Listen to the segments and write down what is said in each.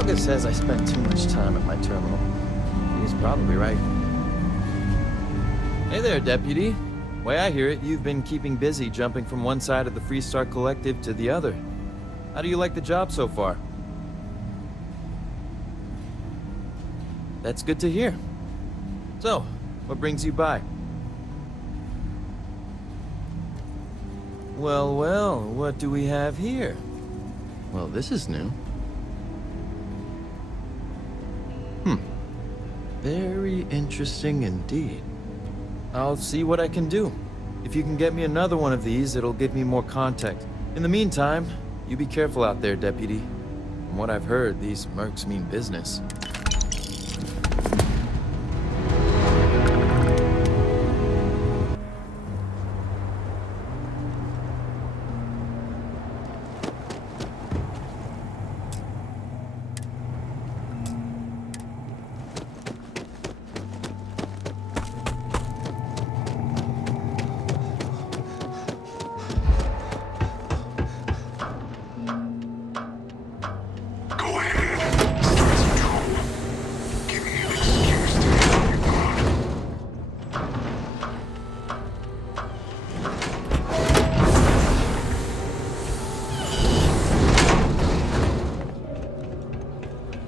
Helga says I spend too much time at my terminal. He's probably right. Hey there, Deputy. Way I hear it, you've been keeping busy jumping from one side of the Freestar Collective to the other. How do you like the job so far? That's good to hear. So, what brings you by? Well, well, what do we have here? Well, this is new. Very interesting indeed. I'll see what I can do. If you can get me another one of these, it'll give me more context. In the meantime, you be careful out there, Deputy. From what I've heard, these mercs mean business.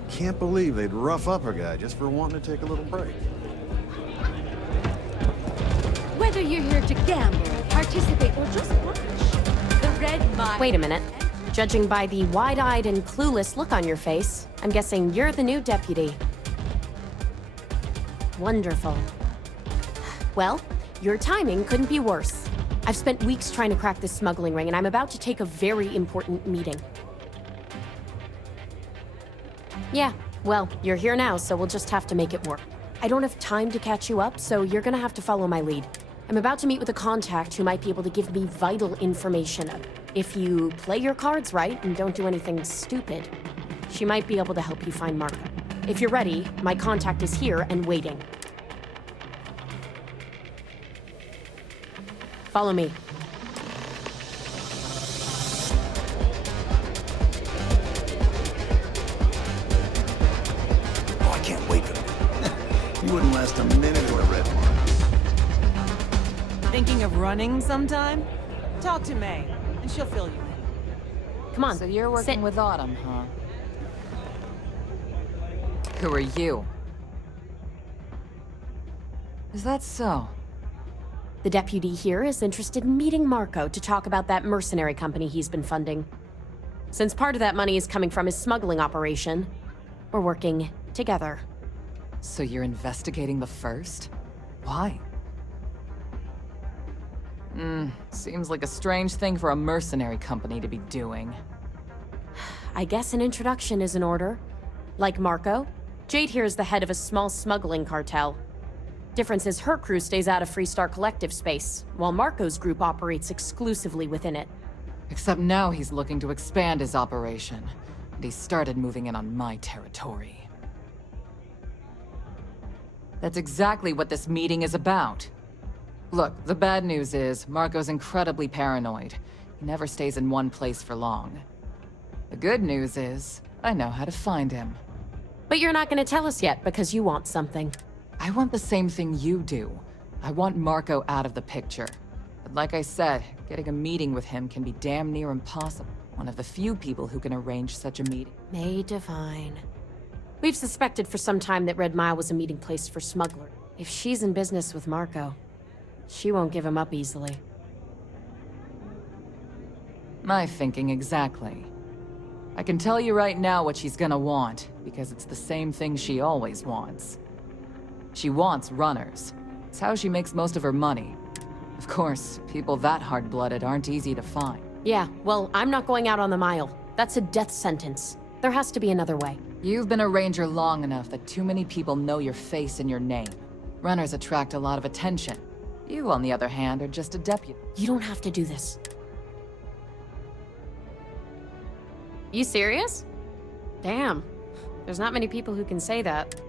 Can't believe they'd rough up a guy just for wanting to take a little break. Whether you're here to gamble, participate, or just watch, the red mile... Wait a minute. Judging by the wide-eyed and clueless look on your face, I'm guessing you're the new deputy. Wonderful. Well, your timing couldn't be worse. I've spent weeks trying to crack this smuggling ring, and I'm about to take a very important meeting. Yeah, well, you're here now, so we'll just have to make it work. I don't have time to catch you up, so you're gonna have to follow my lead. I'm about to meet with a contact who might be able to give me vital information. If you play your cards right and don't do anything stupid, she might be able to help you find Marco. If you're ready, my contact is here and waiting. Follow me. You wouldn't last a minute in a red mark. Thinking of running sometime? Talk to May, and she'll fill you in. Come on, So you're working sit. with Autumn, huh? Who are you? Is that so? The deputy here is interested in meeting Marco to talk about that mercenary company he's been funding. Since part of that money is coming from his smuggling operation, we're working together. So you're investigating the first? Why? Seems like a strange thing for a mercenary company to be doing. I guess an introduction is in order. Like Marco, Jade here is the head of a small smuggling cartel. Difference is her crew stays out of Freestar Collective space, while Marco's group operates exclusively within it. Except now he's looking to expand his operation, and he started moving in on my territory. That's exactly what this meeting is about. Look, the bad news is, Marco's incredibly paranoid. He never stays in one place for long. The good news is, I know how to find him. But you're not gonna tell us yet because you want something. I want the same thing you do. I want Marco out of the picture. But like I said, getting a meeting with him can be damn near impossible. One of the few people who can arrange such a meeting. May divine. We've suspected for some time that Red Mile was a meeting place for smugglers. If she's in business with Marco, she won't give him up easily. My thinking exactly. I can tell you right now what she's gonna want, because it's the same thing she always wants. She wants runners. It's how she makes most of her money. Of course, people that hard-blooded aren't easy to find. Yeah, well, I'm not going out on the mile. That's a death sentence. There has to be another way. You've been a ranger long enough that too many people know your face and your name. Runners attract a lot of attention. You, on the other hand, are just a deputy. You don't have to do this. You serious? Damn. There's not many people who can say that.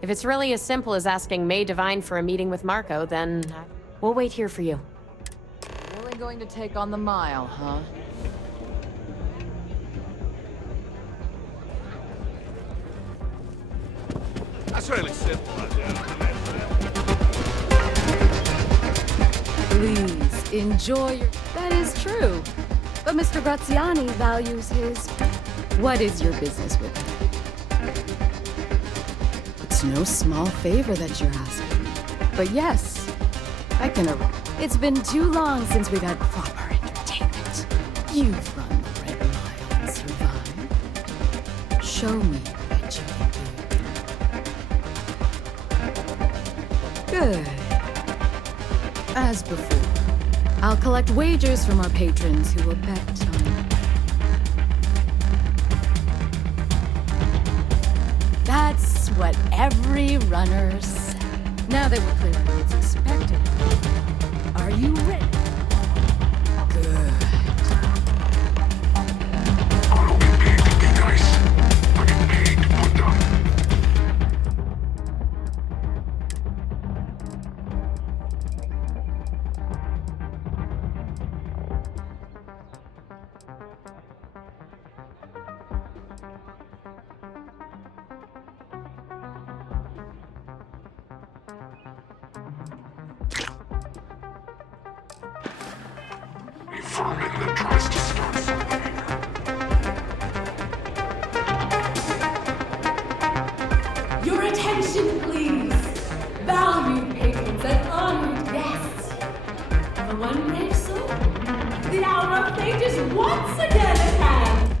If it's really as simple as asking May Divine for a meeting with Marco, then we'll wait here for you. Really going to take on the mile, huh? really simple, Please, enjoy your... That is true. But Mr. Graziani values his... What is your business with him? It's no small favor that you're asking. But yes, I can arrange. It's been too long since we've had proper entertainment. You've run the Red Mile and survived. Show me what you can do. Good. As before, I'll collect wagers from our patrons who will bet on... That's what every runner said. Now that we're clear on what's expected, are you ready? Good. I don't get paid to be nice. I get paid to put down. A vermin that tries to start something here. Your attention, please! Valued patrons and honored guests! For one brave soul, the hour of fate is once again at hand!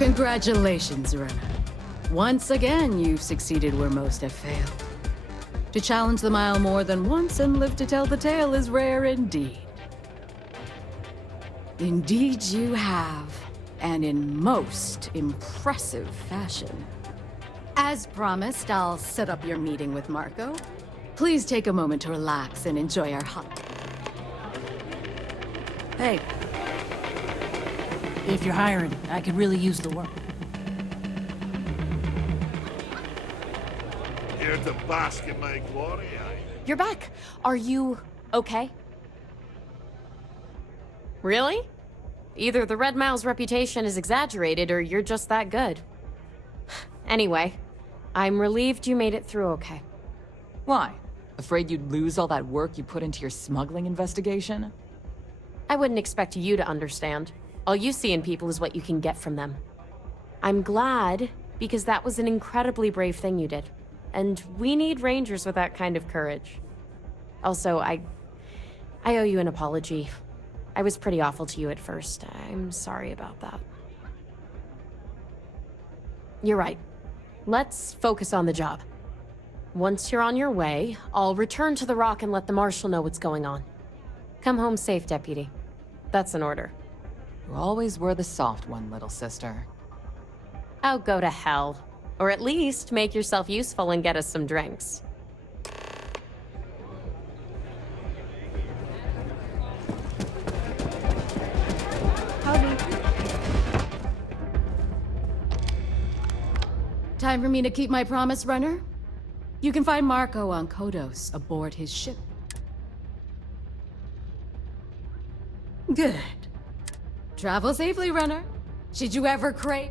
Congratulations, Runner. Once again, you've succeeded where most have failed. To challenge the mile more than once and live to tell the tale is rare indeed. Indeed you have, and in most impressive fashion. As promised, I'll set up your meeting with Marco. Please take a moment to relax and enjoy our hot. Hey. If you're hiring, I could really use the work. Here to bask in my glory, You're back. Are you okay? Really? Either the Red Mile's reputation is exaggerated or you're just that good. Anyway, I'm relieved you made it through okay. Why? Afraid you'd lose all that work you put into your smuggling investigation? I wouldn't expect you to understand. All you see in people is what you can get from them. I'm glad, because that was an incredibly brave thing you did. And we need Rangers with that kind of courage. Also, I owe you an apology. I was pretty awful to you at first. I'm sorry about that. You're right. Let's focus on the job. Once you're on your way, I'll return to the Rock and let the Marshal know what's going on. Come home safe, Deputy. That's an order. You always were the soft one, little sister. Oh, go to hell. Or at least make yourself useful and get us some drinks. Time for me to keep my promise, Runner? You can find Marco on Kodos aboard his ship. Good. Travel safely, Runner. Should you ever crave...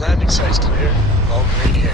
Landing site's clear. All green here.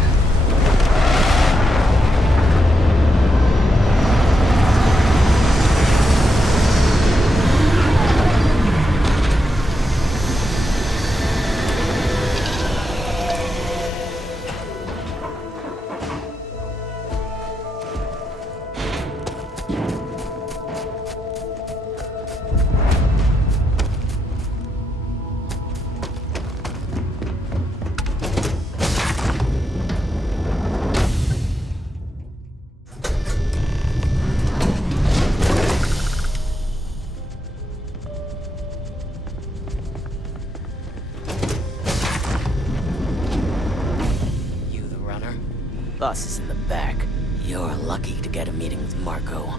Boss is in the back. You're lucky to get a meeting with Marco.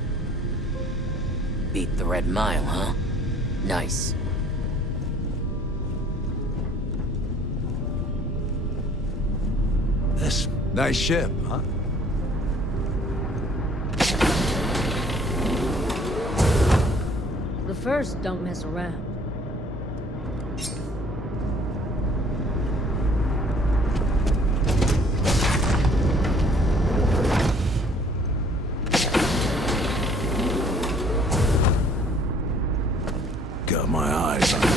Beat the Red Mile, huh? Nice. This nice ship, huh? The first don't mess around. Got my eyes on you.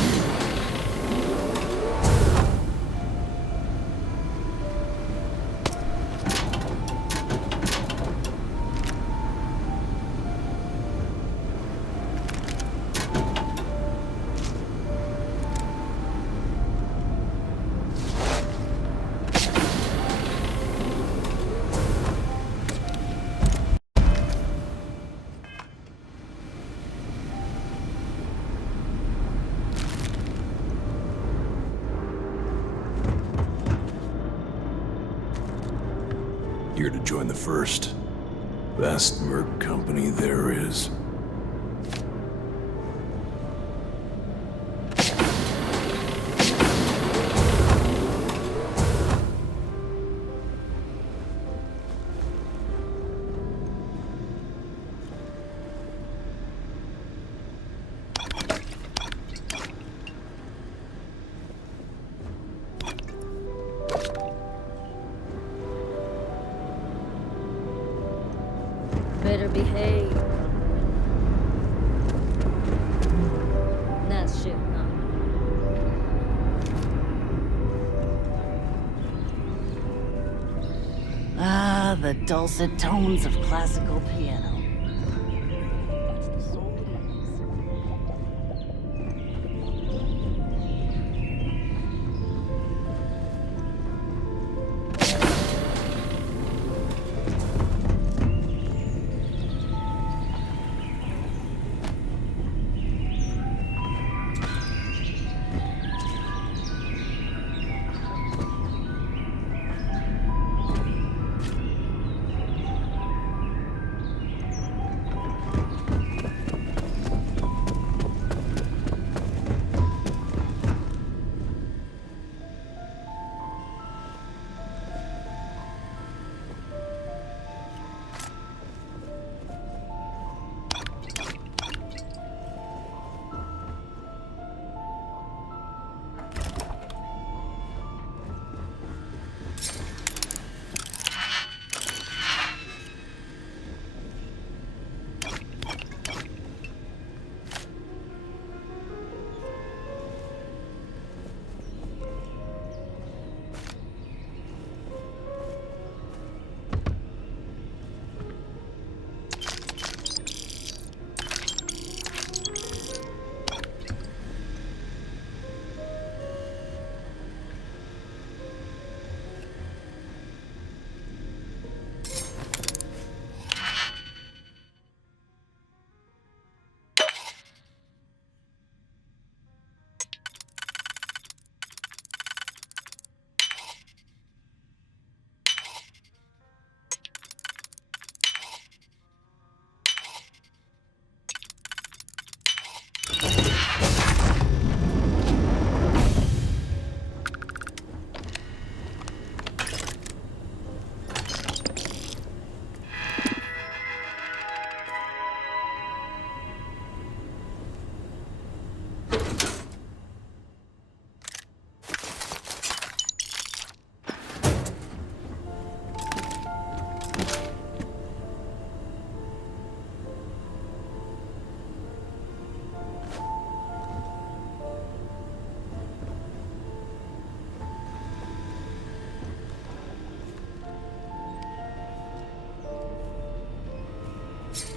here to join the first. Best merc company there is. Better behave. Nice ship, huh? Ah, the dulcet tones of classical piano. It's the soul it is.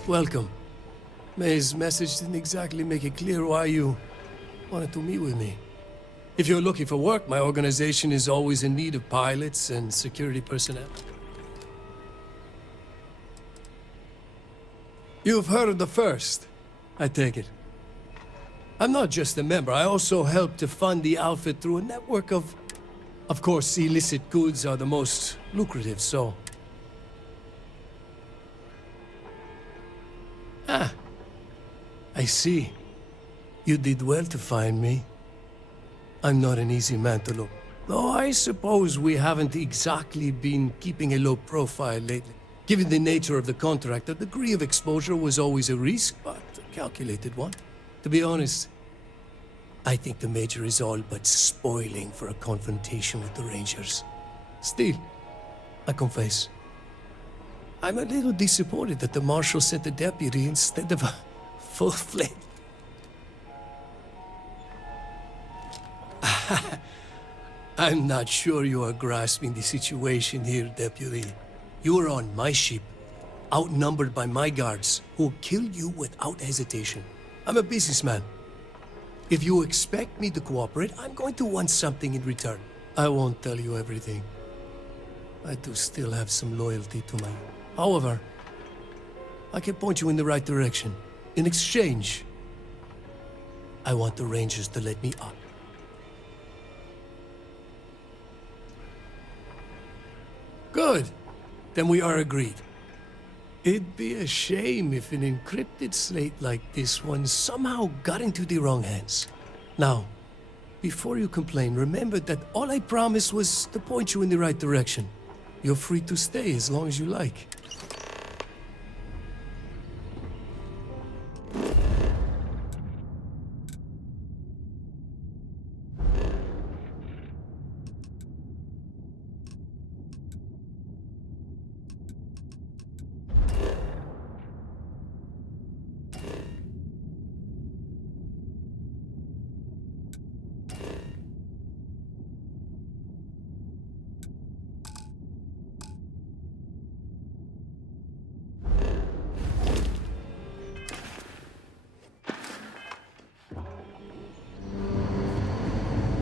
Welcome. May's message didn't exactly make it clear why you wanted to meet with me. If you're looking for work, my organization is always in need of pilots and security personnel. You've heard of the First, I take it. I'm not just a member, I also help to fund the outfit through a network of... Of course, illicit goods are the most lucrative, so... Ah, I see. You did well to find me. I'm not an easy man to look. Though I suppose we haven't exactly been keeping a low profile lately. Given the nature of the contract, a degree of exposure was always a risk, but a calculated one. To be honest, I think the Major is all but spoiling for a confrontation with the Rangers. Still, I confess, I'm a little disappointed that the Marshal sent a deputy instead of a full-fledged... I'm not sure you are grasping the situation here, Deputy. You are on my ship, outnumbered by my guards, who'll kill you without hesitation. I'm a businessman. If you expect me to cooperate, I'm going to want something in return. I won't tell you everything. I do still have some loyalty to my... However, I can point you in the right direction. In exchange, I want the Rangers to let me up. Good. Then we are agreed. It'd be a shame if an encrypted slate like this one somehow got into the wrong hands. Now, before you complain, remember that all I promised was to point you in the right direction. You're free to stay as long as you like.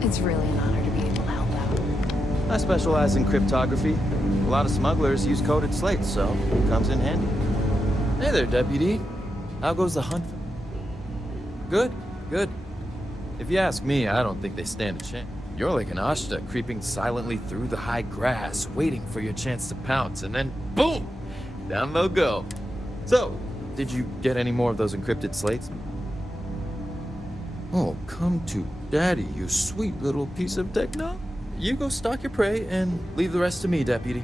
It's really an honor to be able to help out. I specialize in cryptography. A lot of smugglers use coded slates, so it comes in handy. Hey there, Deputy. How goes the hunt? Good, good. If you ask me, I don't think they stand a chance. You're like an Ashta creeping silently through the high grass, waiting for your chance to pounce, and then boom! Down they'll go. So, did you get any more of those encrypted slates? Oh, come to Daddy, you sweet little piece of techno. You go stalk your prey and leave the rest to me, Deputy.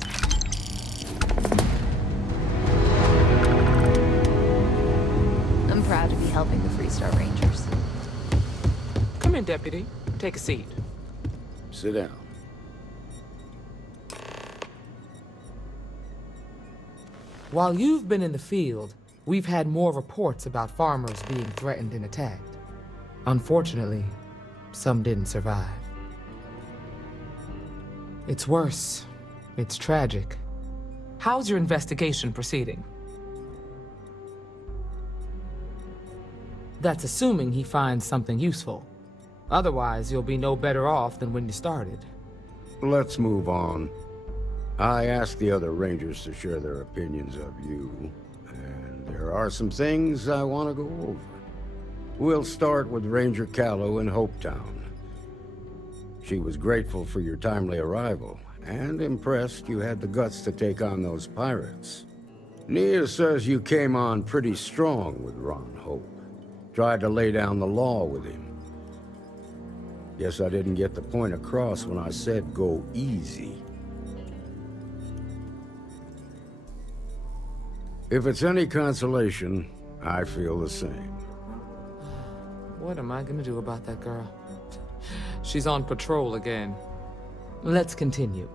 I'm proud to be helping the Freestar Rangers. Come in, Deputy. Take a seat. Sit down. While you've been in the field, we've had more reports about farmers being threatened and attacked. Unfortunately, some didn't survive. It's worse. It's tragic. How's your investigation proceeding? That's assuming he finds something useful. Otherwise, you'll be no better off than when you started. Let's move on. I asked the other Rangers to share their opinions of you, and there are some things I want to go over. We'll start with Ranger Callow in Hopetown. She was grateful for your timely arrival, and impressed you had the guts to take on those pirates. Nia says you came on pretty strong with Ron Hope. Tried to lay down the law with him. Guess I didn't get the point across when I said go easy. If it's any consolation, I feel the same. What am I gonna do about that girl? She's on patrol again. Let's continue.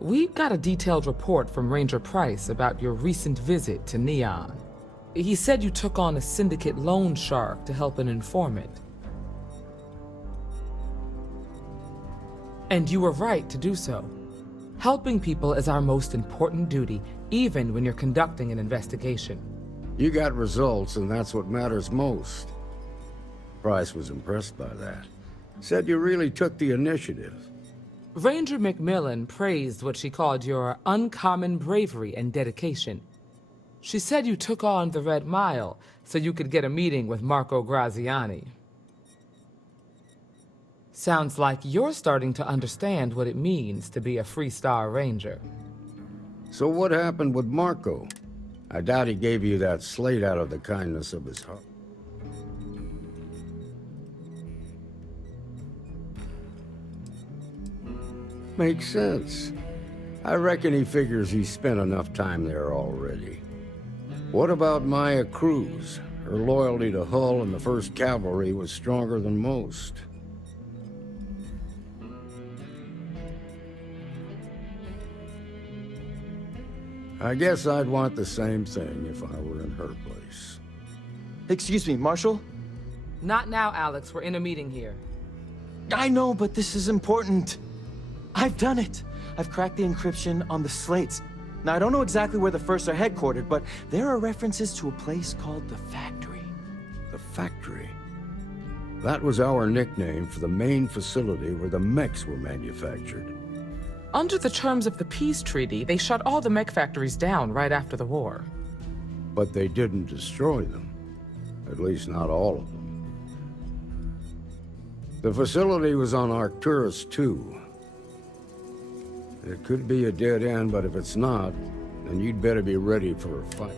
We've got a detailed report from Ranger Price about your recent visit to Neon. He said you took on a syndicate loan shark to help an informant. And you were right to do so. Helping people is our most important duty, even when you're conducting an investigation. You got results, and that's what matters most. Price was impressed by that. Said you really took the initiative. Ranger McMillan praised what she called your uncommon bravery and dedication. She said you took on the Red Mile so you could get a meeting with Marco Graziani. Sounds like you're starting to understand what it means to be a Freestar Ranger. So what happened with Marco? I doubt he gave you that slate out of the kindness of his heart. Makes sense. I reckon he figures he spent enough time there already. What about Maya Cruz? Her loyalty to Hull and the 1st Cavalry was stronger than most. I guess I'd want the same thing if I were in her place. Excuse me, Marshal? Not now, Alex. We're in a meeting here. I know, but this is important. I've done it. I've cracked the encryption on the slates. Now, I don't know exactly where the First are headquartered, but there are references to a place called the Factory. The Factory? That was our nickname for the main facility where the mechs were manufactured. Under the terms of the peace treaty, they shut all the mech factories down right after the war. But they didn't destroy them. At least not all of them. The facility was on Arcturus 2. It could be a dead end, but if it's not, then you'd better be ready for a fight.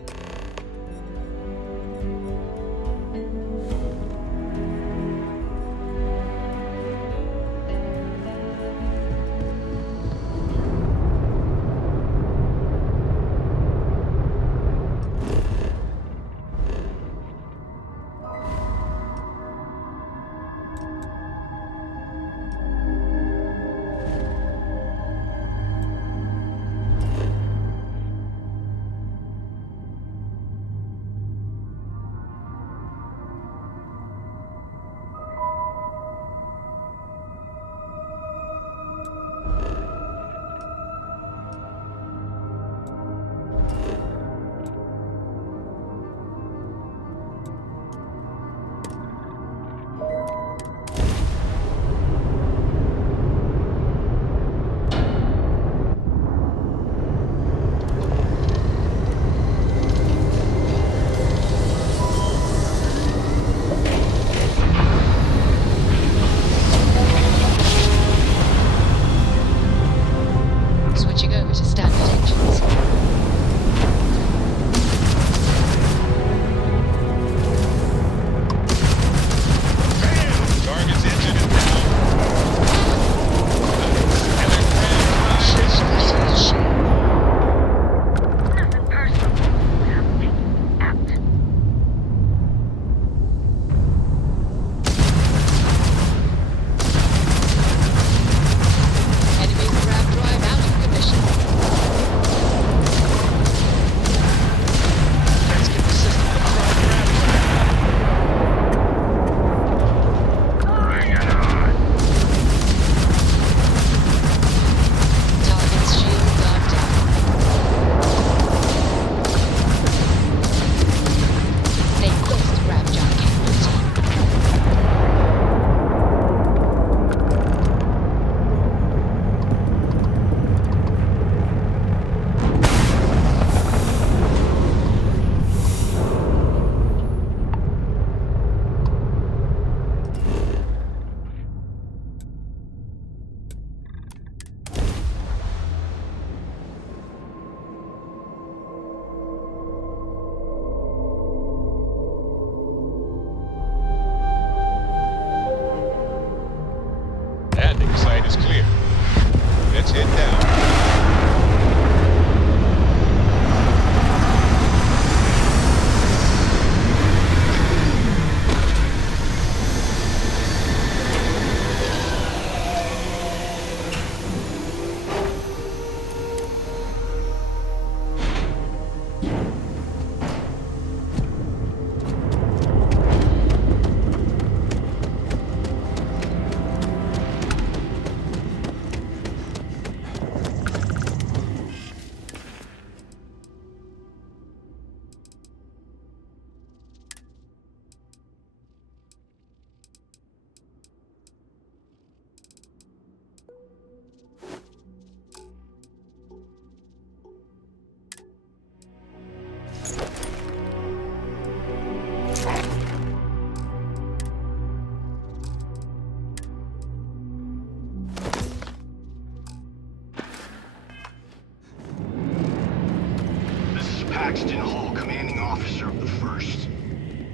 Paxton Hall, commanding officer of the 1st.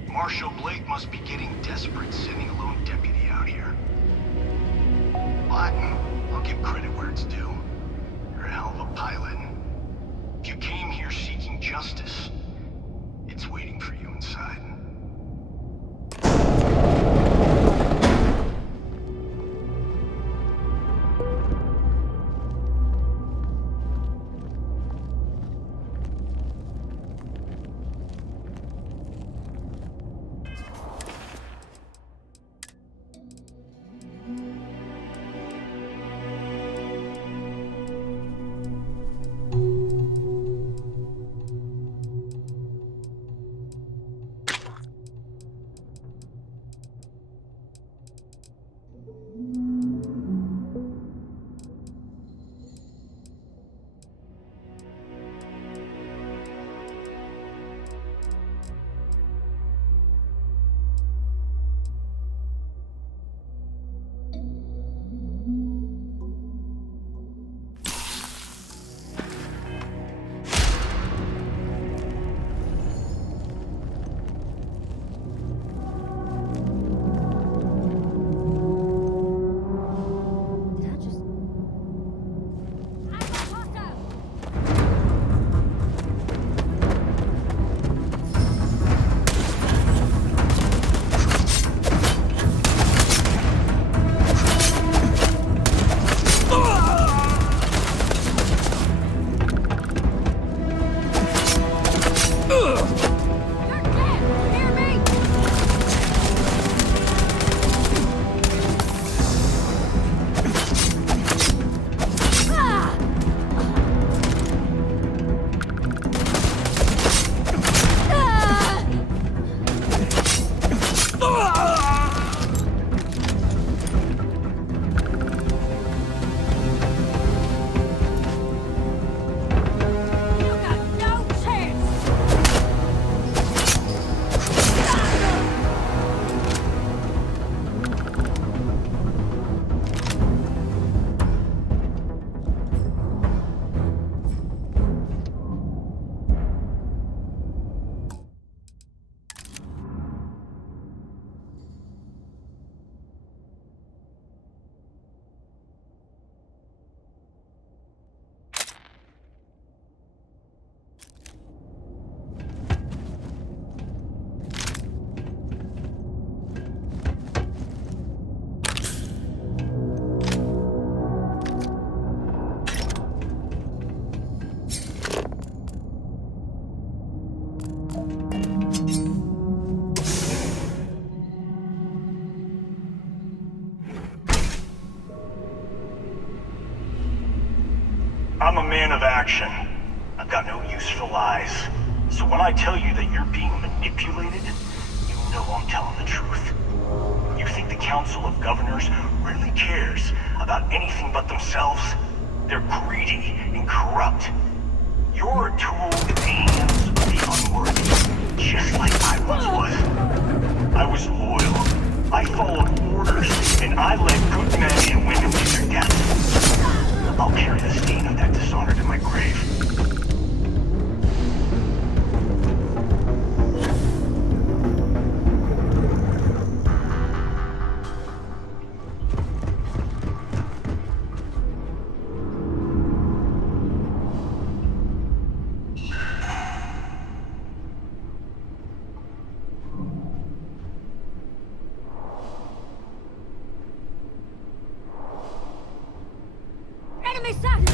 Marshal Blake must be getting desperate sending a lone deputy out here. But I'll give credit where it's due. You're a hell of a pilot. If you came here seeking justice, it's waiting for you inside. I'm a man of action. I've got no use for lies. So when I tell you that you're being manipulated, you know I'm telling the truth. You think the Council of Governors really cares about anything but themselves? They're greedy and corrupt. You're a tool in the hands of the unworthy, just like I once was. I was loyal. I followed orders, and I led good men and women to their deaths. I'll carry the stain of that dishonor to my grave. Enemy sighted!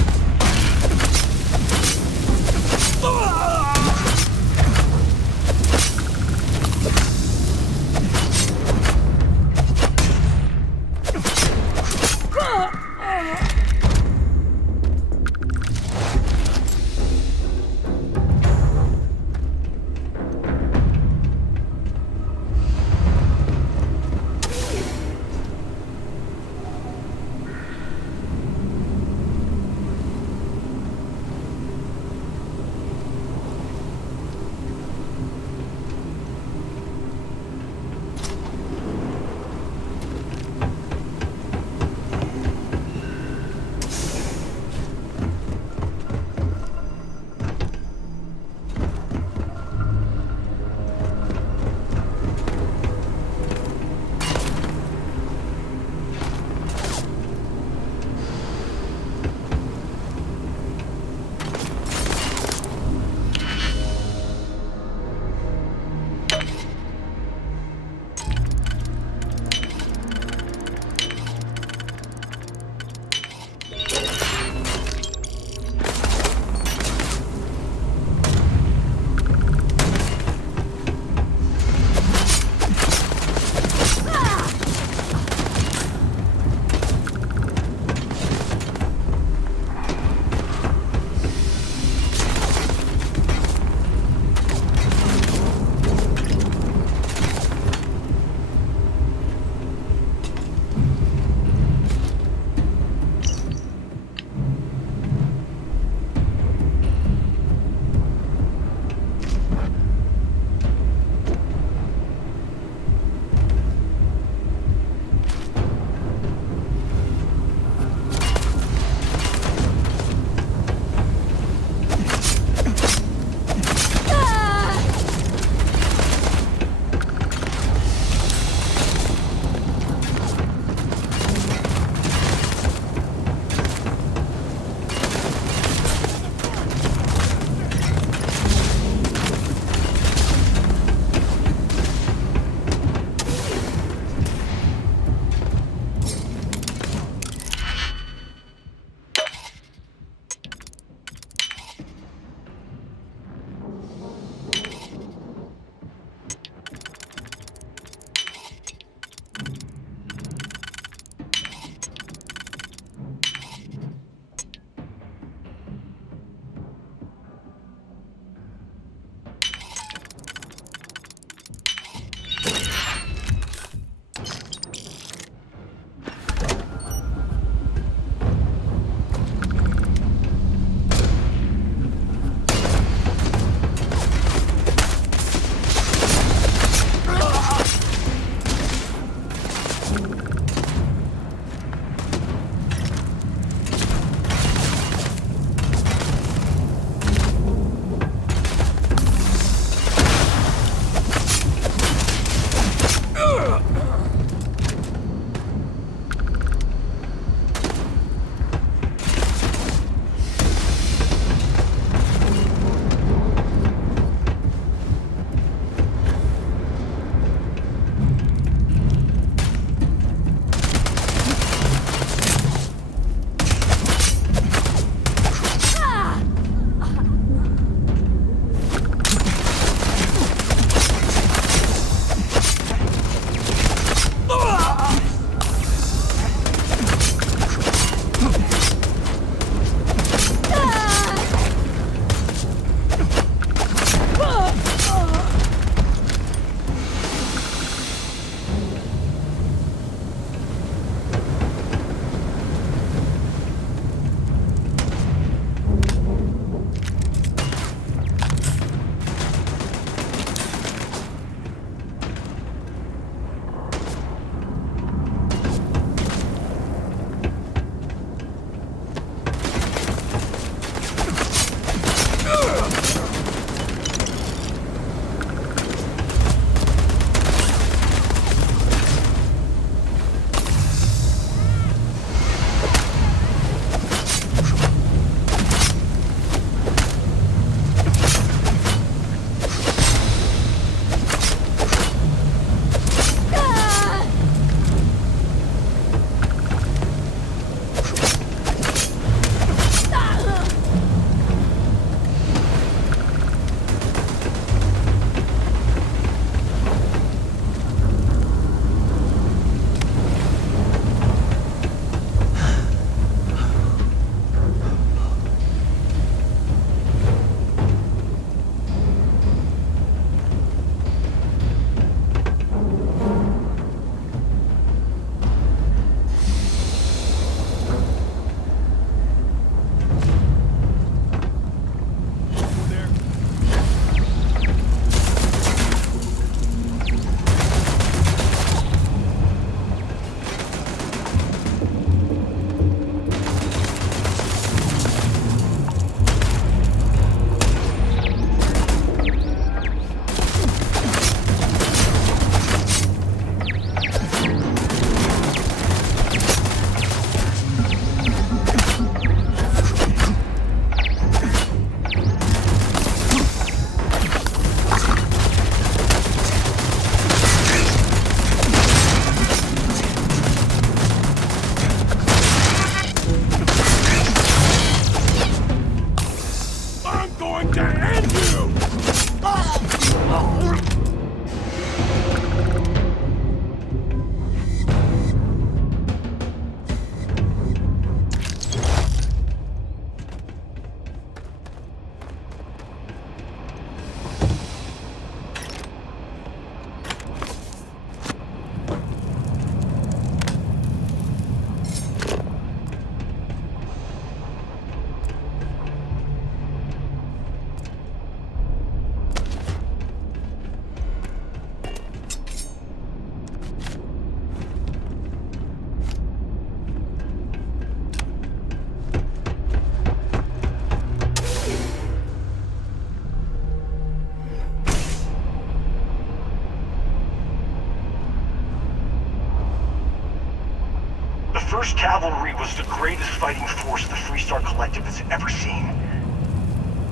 1st Cavalry was the greatest fighting force the Freestar Collective has ever seen.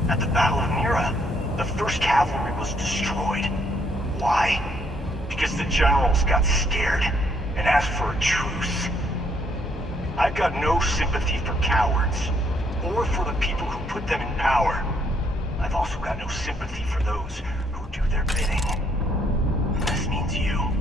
At the Battle of Mira, the 1st Cavalry was destroyed. Why? Because the generals got scared and asked for a truce. I've got no sympathy for cowards, or for the people who put them in power. I've also got no sympathy for those who do their bidding. This means you.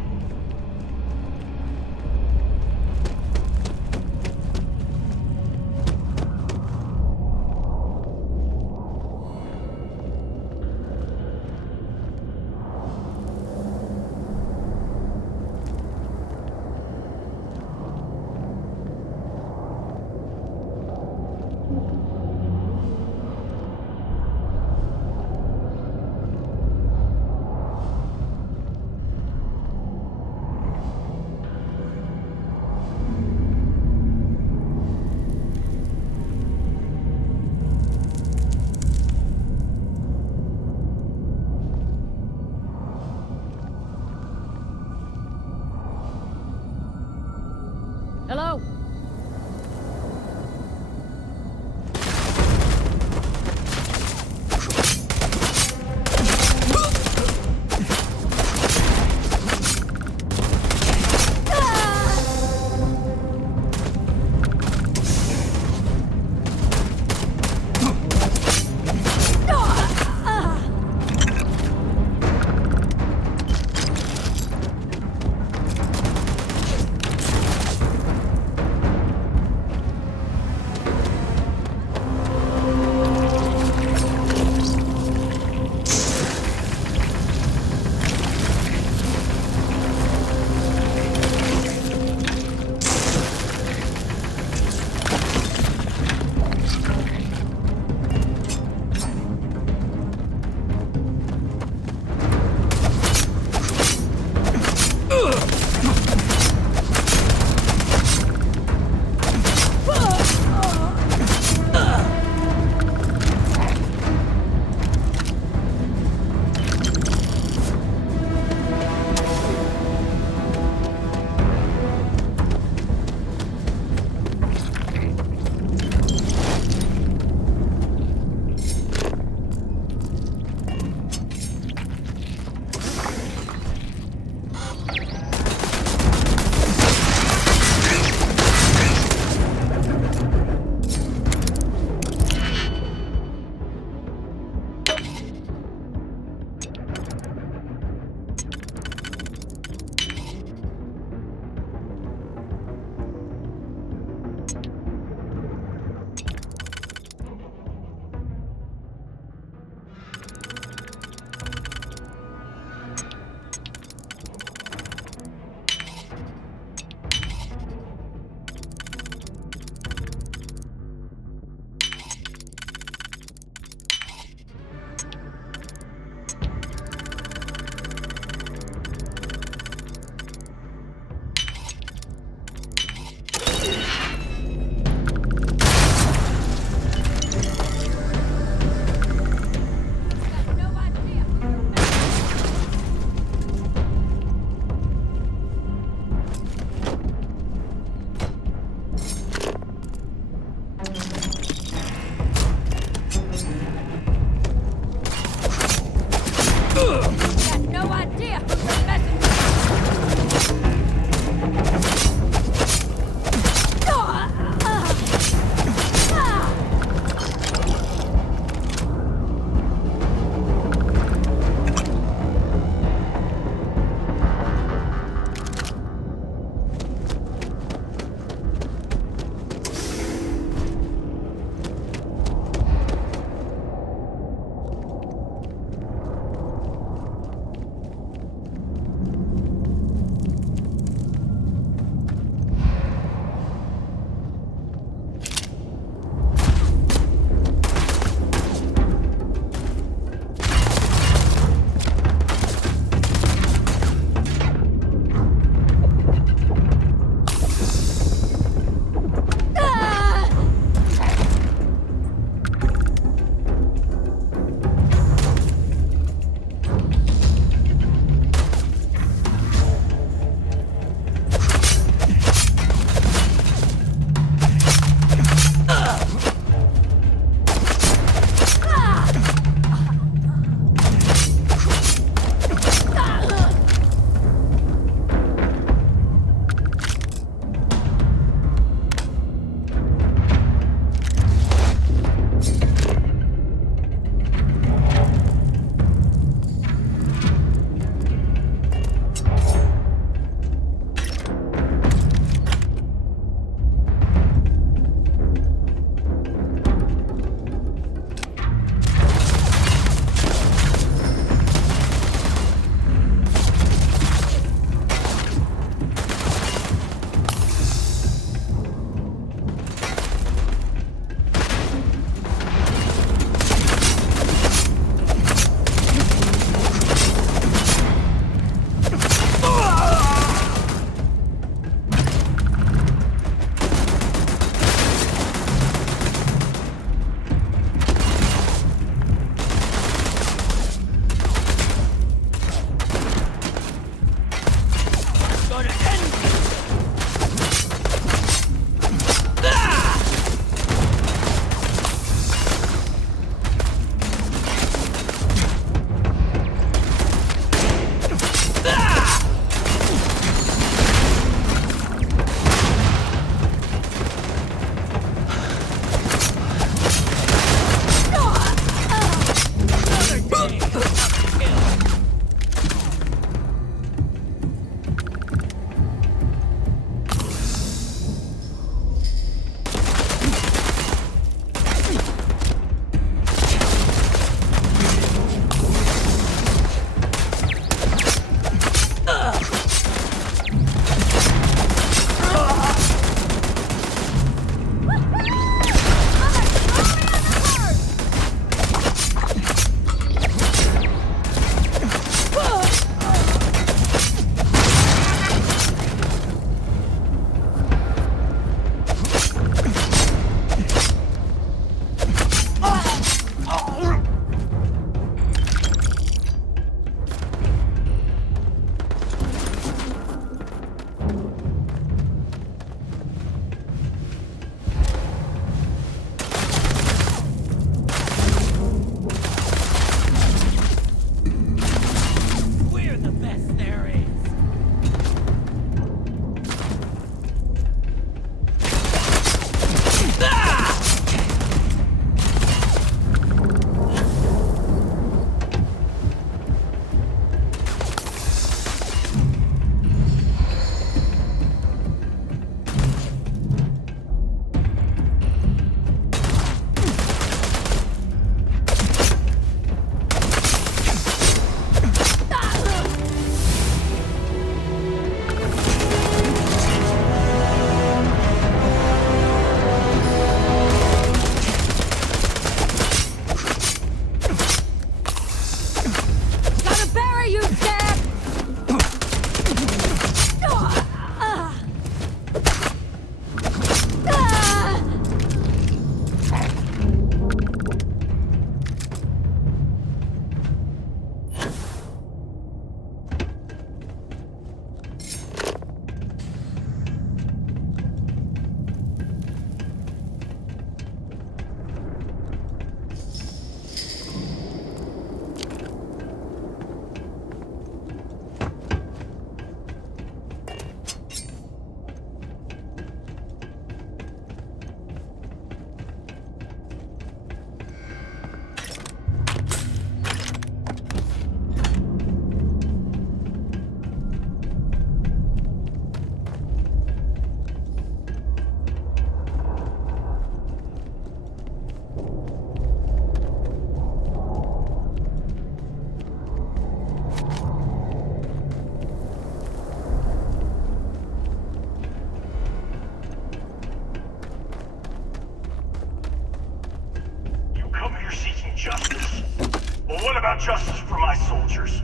Well, what about justice for my soldiers?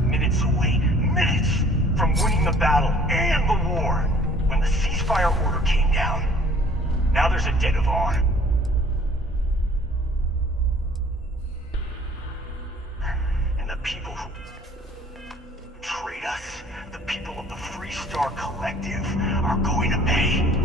Minutes away, minutes from winning the battle and the war, when the ceasefire order came down. Now there's a debt of honor. And the people who betrayed us, the people of the Freestar Collective, are going to pay.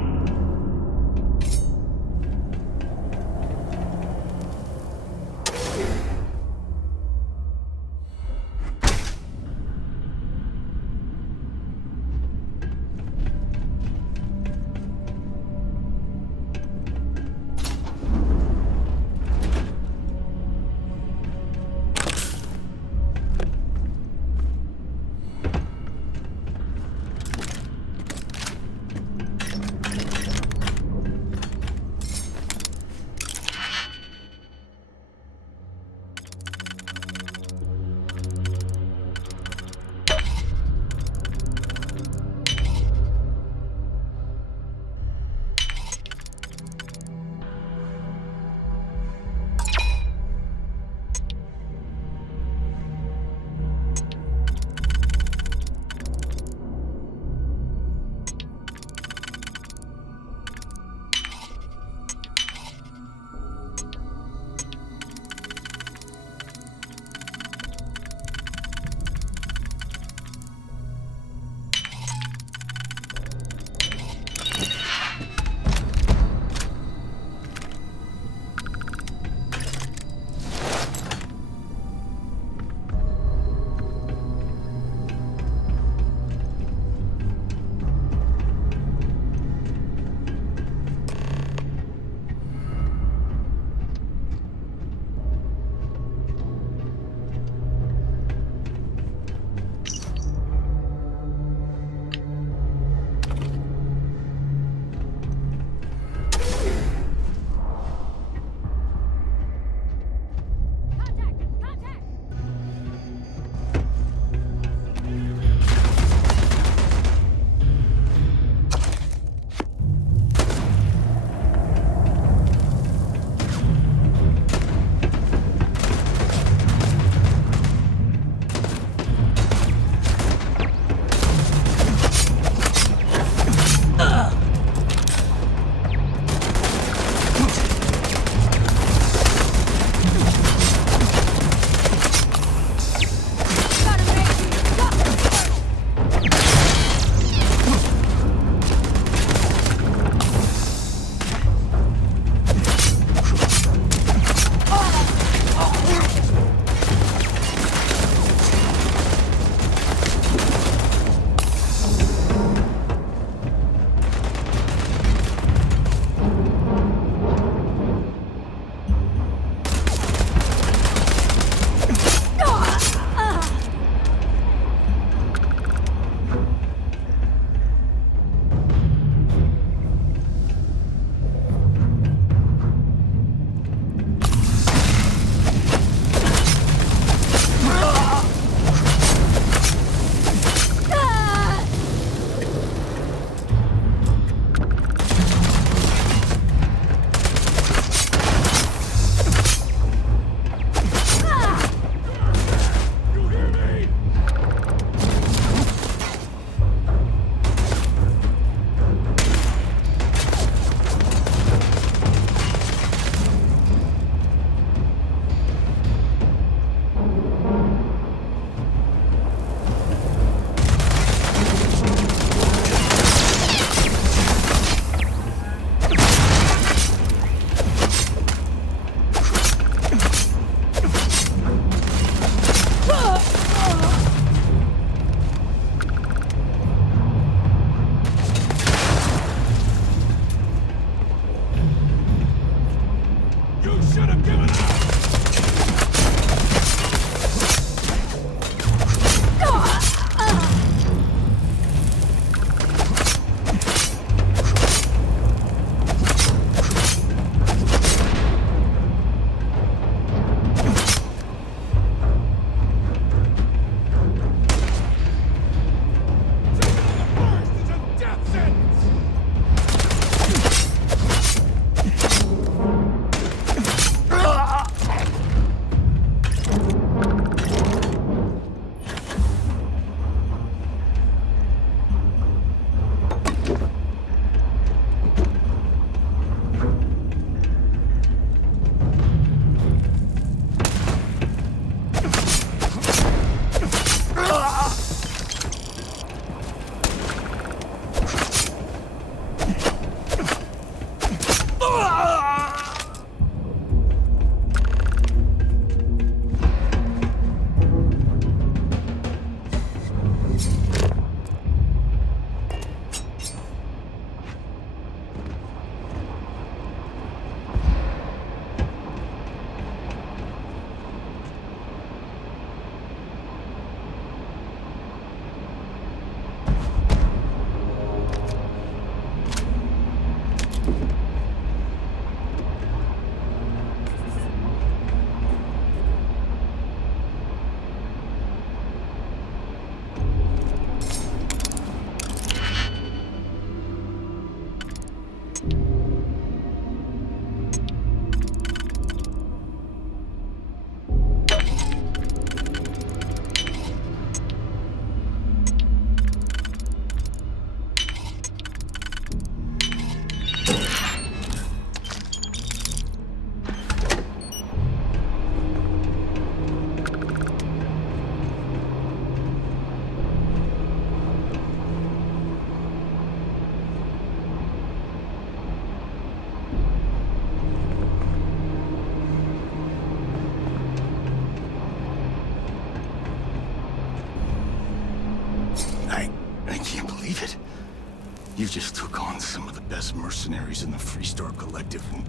You just took on some of the best mercenaries in the Freestar Collective and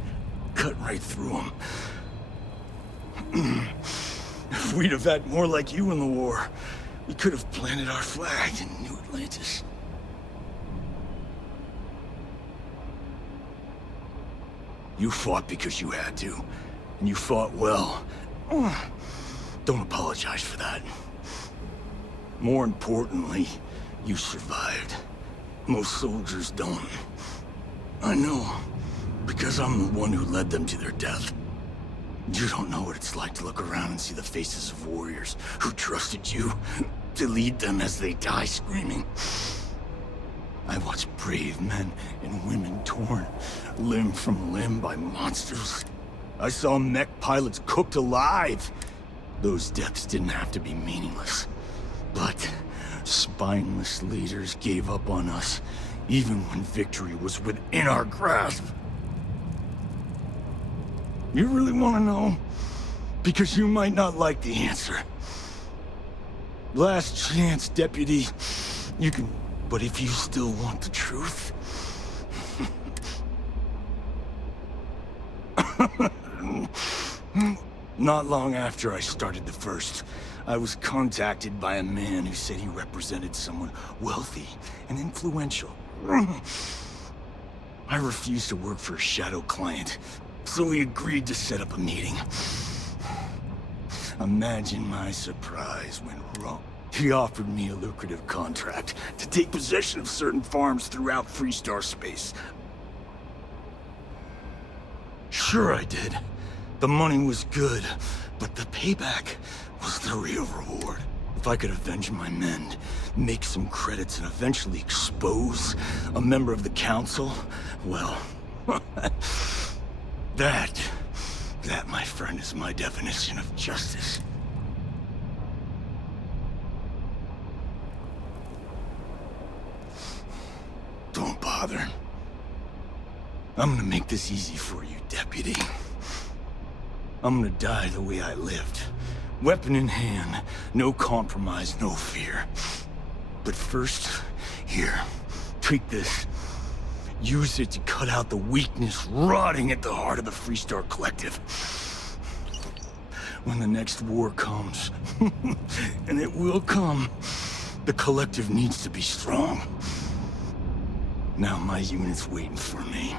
cut right through them. If we'd have had more like you in the war, we could have planted our flag in New Atlantis. You fought because you had to, and you fought well. Don't apologize for that. More importantly, you survived. Most soldiers don't. I know, because I'm the one who led them to their death. You don't know what it's like to look around and see the faces of warriors who trusted you to lead them as they die screaming. I watched brave men and women torn limb from limb by monsters. I saw mech pilots cooked alive. Those deaths didn't have to be meaningless. But spineless leaders gave up on us, even when victory was within our grasp. You really want to know? Because you might not like the answer. Last chance, Deputy. You can... But if you still want the truth... Not long after I started the First, I was contacted by a man who said he represented someone wealthy and influential. I refused to work for a shadow client, so he agreed to set up a meeting. Imagine my surprise when he offered me a lucrative contract to take possession of certain farms throughout Freestar space. Sure I did. The money was good, but the payback was the real reward. If I could avenge my men, make some credits, and eventually expose a member of the council, well, that, my friend, is my definition of justice. Don't bother. I'm gonna make this easy for you, Deputy. I'm gonna die the way I lived. Weapon in hand, no compromise, no fear. But first, here, take this. Use it to cut out the weakness rotting at the heart of the Freestar Collective. When the next war comes, and it will come, the Collective needs to be strong. Now my unit's waiting for me,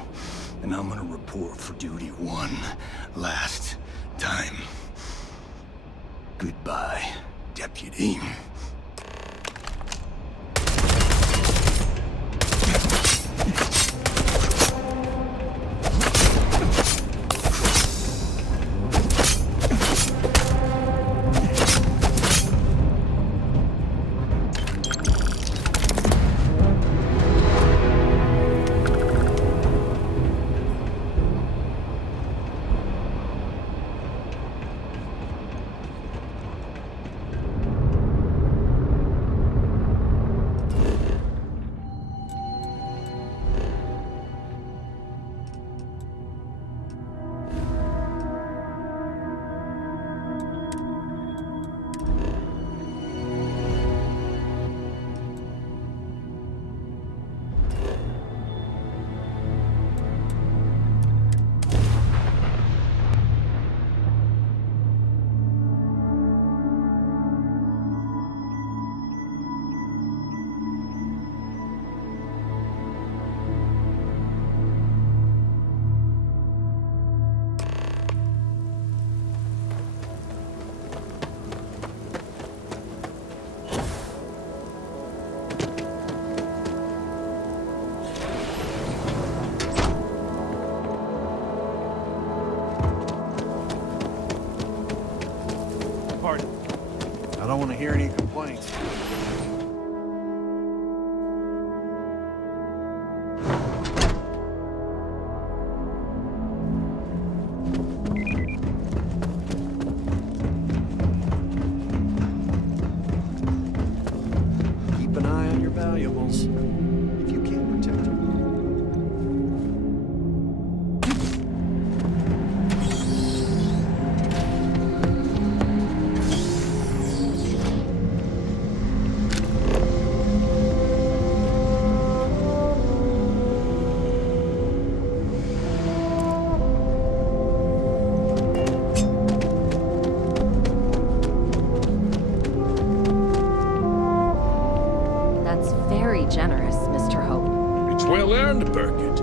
and I'm gonna report for duty one last time. Goodbye, Deputy. I don't want to hear any complaints. Keep an eye on your valuables. If you can't protect them. learned, Barret.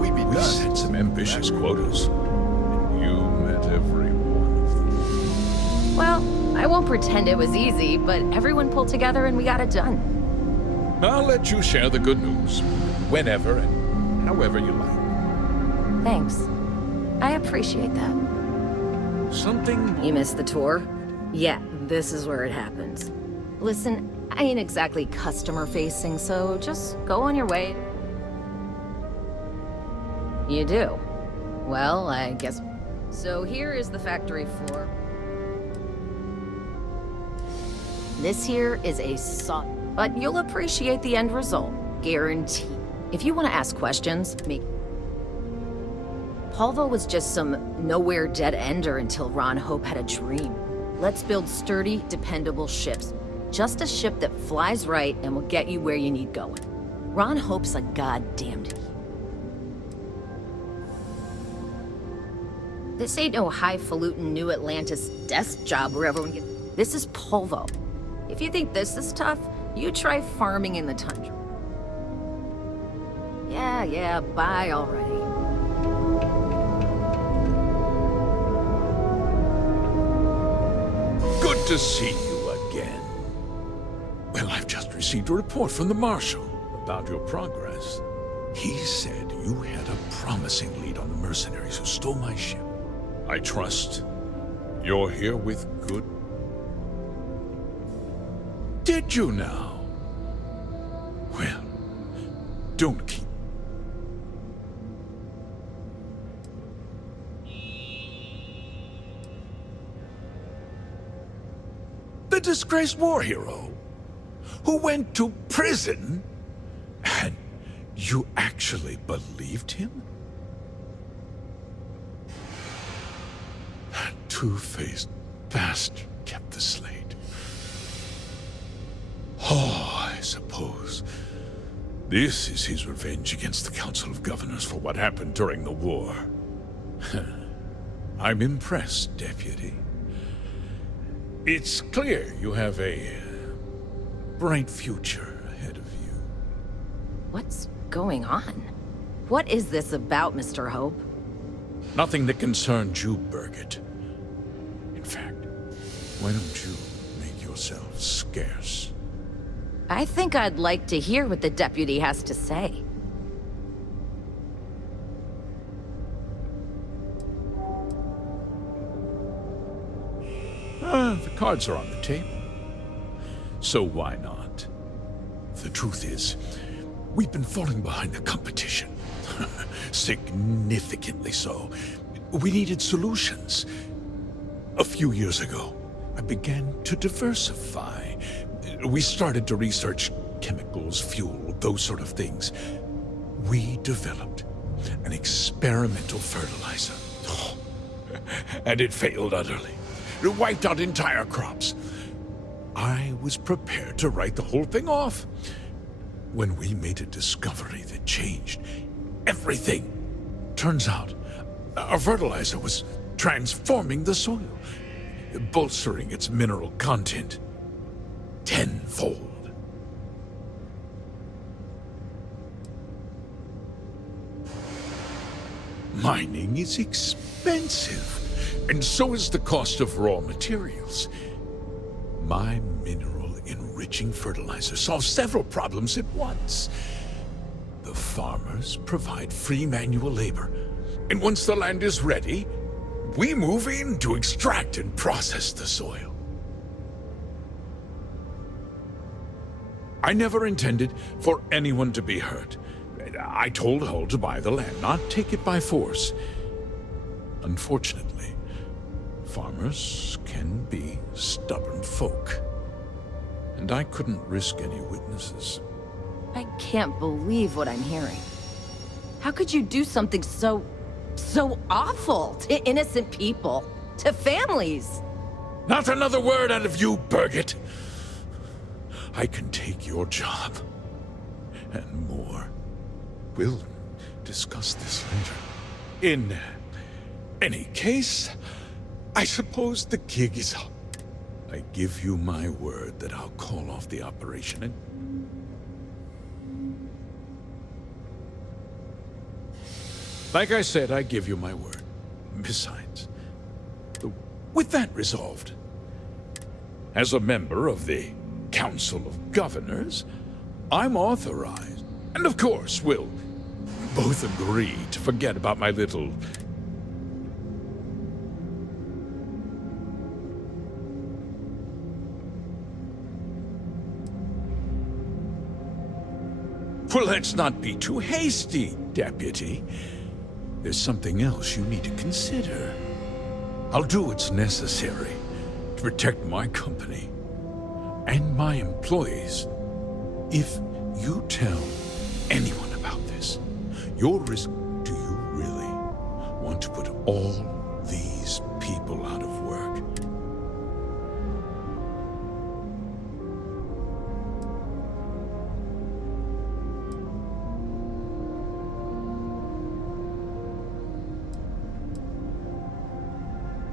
We set some ambitious quotas, and you met every one of them. Well, I won't pretend it was easy, but everyone pulled together and we got it done. I'll let you share the good news, whenever and however you like. Thanks. I appreciate that. Something... You missed the tour? Yeah, this is where it happens. Listen, I ain't exactly customer-facing, so just go on your way. You do? Well, I guess... So here is the factory floor. This here is a but you'll appreciate the end result. Guaranteed. If you want to ask questions, Polvo was just some nowhere dead-ender until Ron Hope had a dream. Let's build sturdy, dependable ships. Just a ship that flies right and will get you where you need going. Ron Hope's a goddamned. This ain't no highfalutin New Atlantis desk job where everyone gets... This is Polvo. If you think this is tough, you try farming in the tundra. Yeah, bye already. Good to see you again. Well, I've just received a report from the Marshal about your progress. He said you had a promising lead on the mercenaries who stole my ship. I trust you're here with good... Did you now? Well, don't keep... The disgraced war hero who went to prison, and you actually believed him? That two-faced bastard kept the slate. Oh, I suppose this is his revenge against the Council of Governors for what happened during the war. I'm impressed, Deputy. It's clear you have a bright future ahead of you. What's going on? What is this about, Mr. Hope? Nothing that concerns you, Barret. In fact, why don't you make yourself scarce? I think I'd like to hear what the deputy has to say. The cards are on the table. So why not? The truth is, we've been falling behind the competition. Significantly so. We needed solutions. A few years ago, I began to diversify. We started to research chemicals, fuel, those sort of things. We developed an experimental fertilizer. And it failed utterly. It wiped out entire crops. I was prepared to write the whole thing off when we made a discovery that changed everything. Turns out, our fertilizer was transforming the soil, bolstering its mineral content tenfold. Mining is expensive, and so is the cost of raw materials. My mineral-enriching fertilizer solves several problems at once. The farmers provide free manual labor, and once the land is ready, we move in to extract and process the soil. I never intended for anyone to be hurt. I told Hull to buy the land, not take it by force. Unfortunately, farmers can be stubborn folk, and I couldn't risk any witnesses. I can't believe what I'm hearing. How could you do something so awful to innocent people, to families? Not another word out of you, Barret. I can take your job, and more. We'll discuss this later. In any case, I suppose the gig is up. I give you my word that I'll call off the operation and... Like I said, I give you my word. Besides, with that resolved, as a member of the Council of Governors, I'm authorized, and of course we'll both agree to forget about my little... Well, let's not be too hasty, Deputy. There's something else you need to consider. I'll do what's necessary to protect my company and my employees. If you tell anyone about this, you'll risk... Do you really want to put all these people out of work?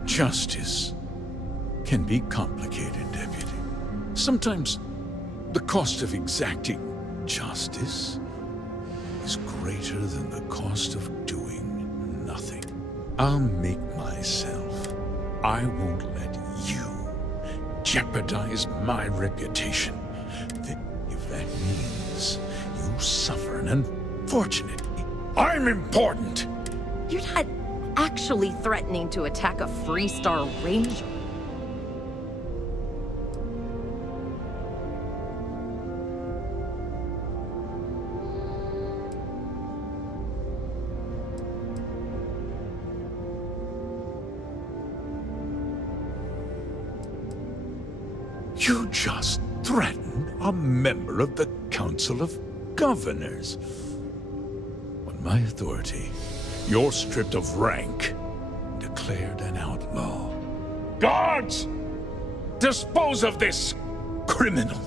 Justice can be complicated, Deputy. Sometimes the cost of exacting justice is greater than the cost of doing nothing. I'll make myself. I won't let you jeopardize my reputation. If that means you suffer, and unfortunately, I'm important. You're not actually threatening to attack a Freestar Ranger. You just threatened a member of the Council of Governors. On my authority, you're stripped of rank, declared an outlaw. Guards! Dispose of this criminal!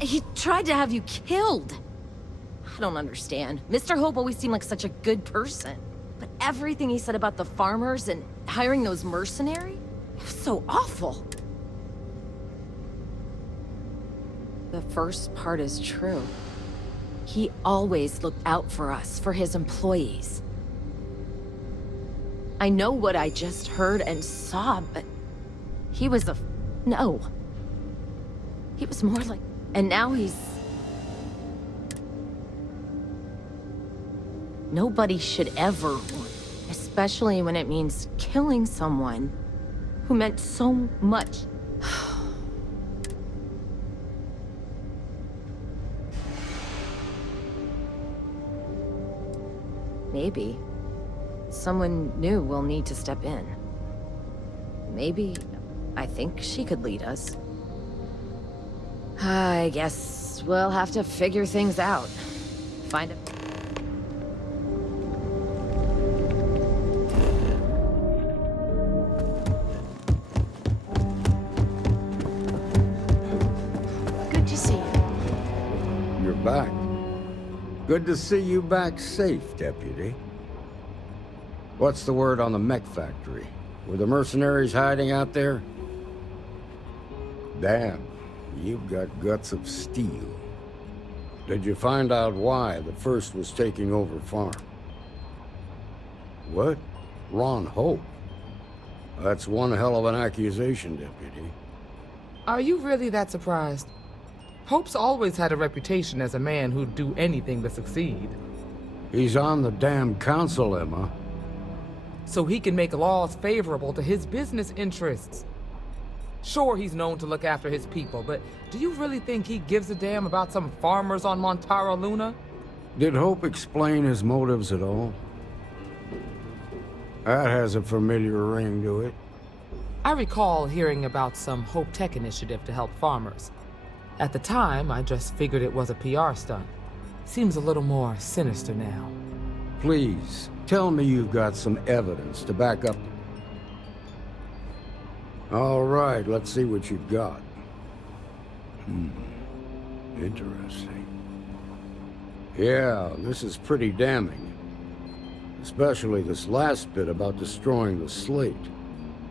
He tried to have you killed. I don't understand. Mr. Hope always seemed like such a good person. But everything he said about the farmers and hiring those mercenaries, it was so awful. The first part is true. He always looked out for us, for his employees. I know what I just heard and saw, but he was no. He was more like... And now he's... Nobody should ever, especially when it means killing someone who meant so much. Maybe someone new will need to step in. Maybe I think she could lead us. I guess we'll have to figure things out. Find a... Good to see you. You're back. Good to see you back safe, Deputy. What's the word on the mech factory? Were the mercenaries hiding out there? Damn. You've got guts of steel. Did you find out why the first was taking over farm? What? Ron Hope? That's one hell of an accusation, Deputy. Are you really that surprised? Hope's always had a reputation as a man who'd do anything to succeed. He's on the damn council, Emma. So he can make laws favorable to his business interests. Sure, he's known to look after his people, but do you really think he gives a damn about some farmers on Montara Luna? Did Hope explain his motives at all? That has a familiar ring to it. I recall hearing about some Hope Tech initiative to help farmers. At the time, I just figured it was a PR stunt. Seems a little more sinister now. Please, tell me you've got some evidence to back up. All right, let's see what you've got. Interesting. Yeah, this is pretty damning. Especially this last bit about destroying the slate.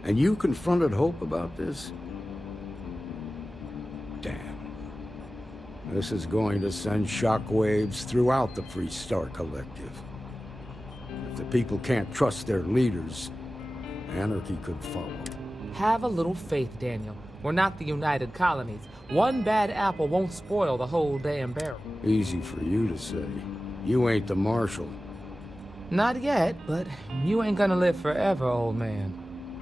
And you confronted Hope about this? Damn. This is going to send shockwaves throughout the Freestar Collective. If the people can't trust their leaders, anarchy could follow. Have a little faith, Daniel. We're not the United Colonies. One bad apple won't spoil the whole damn barrel. Easy for you to say. You ain't the Marshal. Not yet, but you ain't gonna live forever, old man.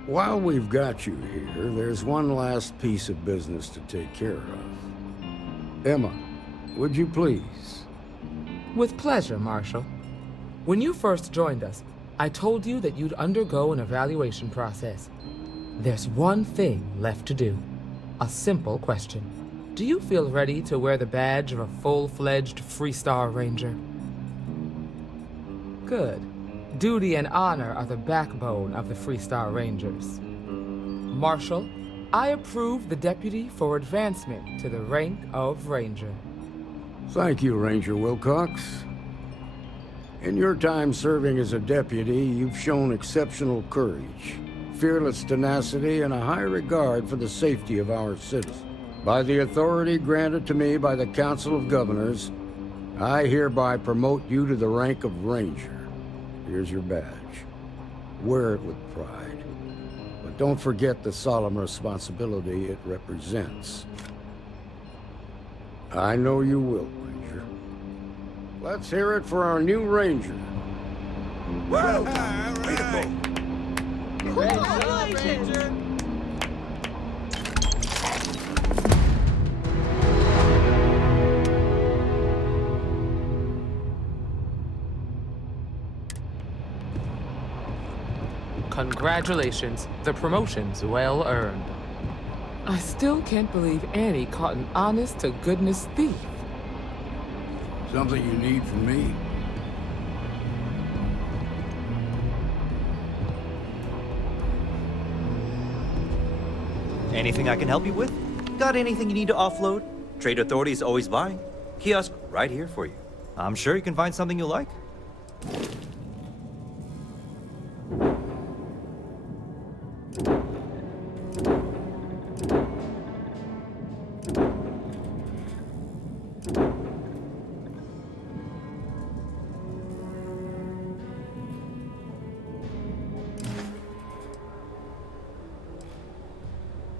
While we've got you here, there's one last piece of business to take care of. Emma, would you please? With pleasure, Marshal. When you first joined us, I told you that you'd undergo an evaluation process. There's one thing left to do. A simple question. Do you feel ready to wear the badge of a full-fledged Freestar Ranger? Good. Duty and honor are the backbone of the Freestar Rangers. Marshal, I approve the deputy for advancement to the rank of Ranger. Thank you, Ranger Wilcox. In your time serving as a deputy, you've shown exceptional courage, fearless tenacity, and a high regard for the safety of our citizens. By the authority granted to me by the Council of Governors, I hereby promote you to the rank of Ranger. Here's your badge. Wear it with pride. But don't forget the solemn responsibility it represents. I know you will, Ranger. Let's hear it for our new Ranger. Woo! Way to go! Ranger! Congratulations. The promotion's well earned. I still can't believe Annie caught an honest-to-goodness thief. Something you need from me? Anything I can help you with? Got anything you need to offload? Trade Authority is always buying. Kiosk right here for you. I'm sure you can find something you like.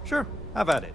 Sure, have at it.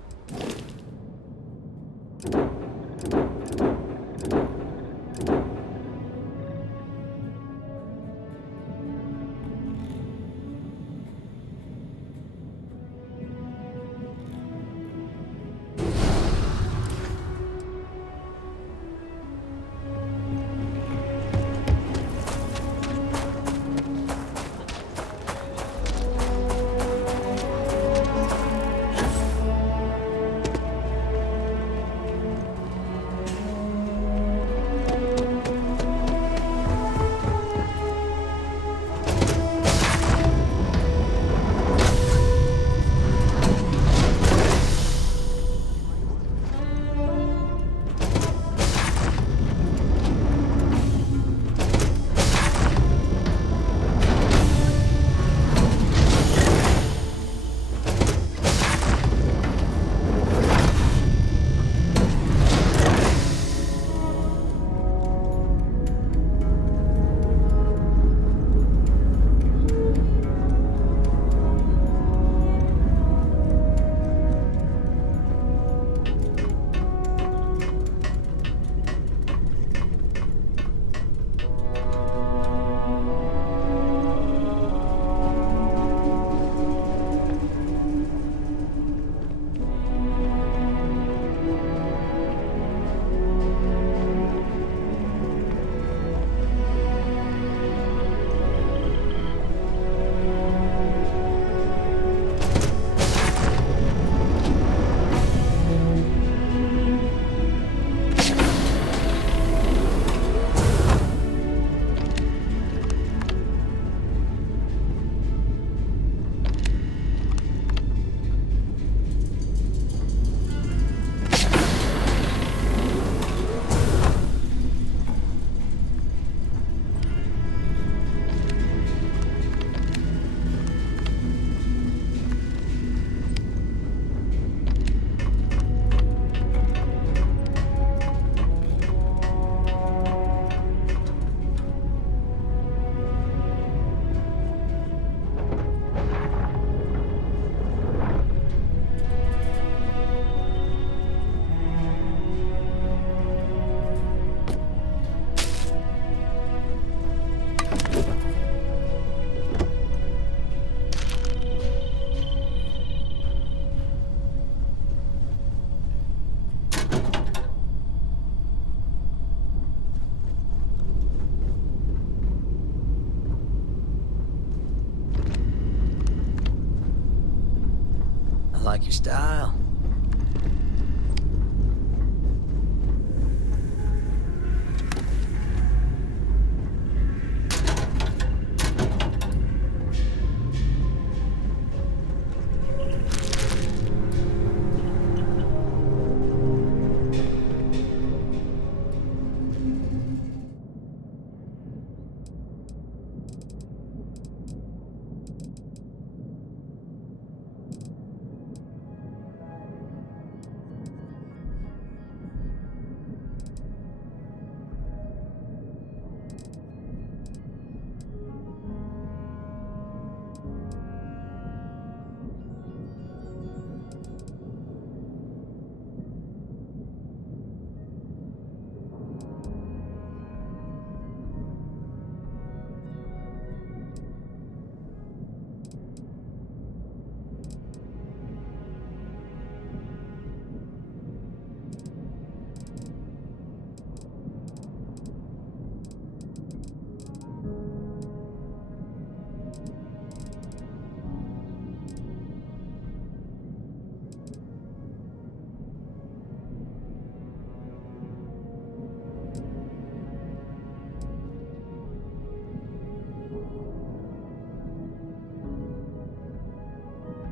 like your style.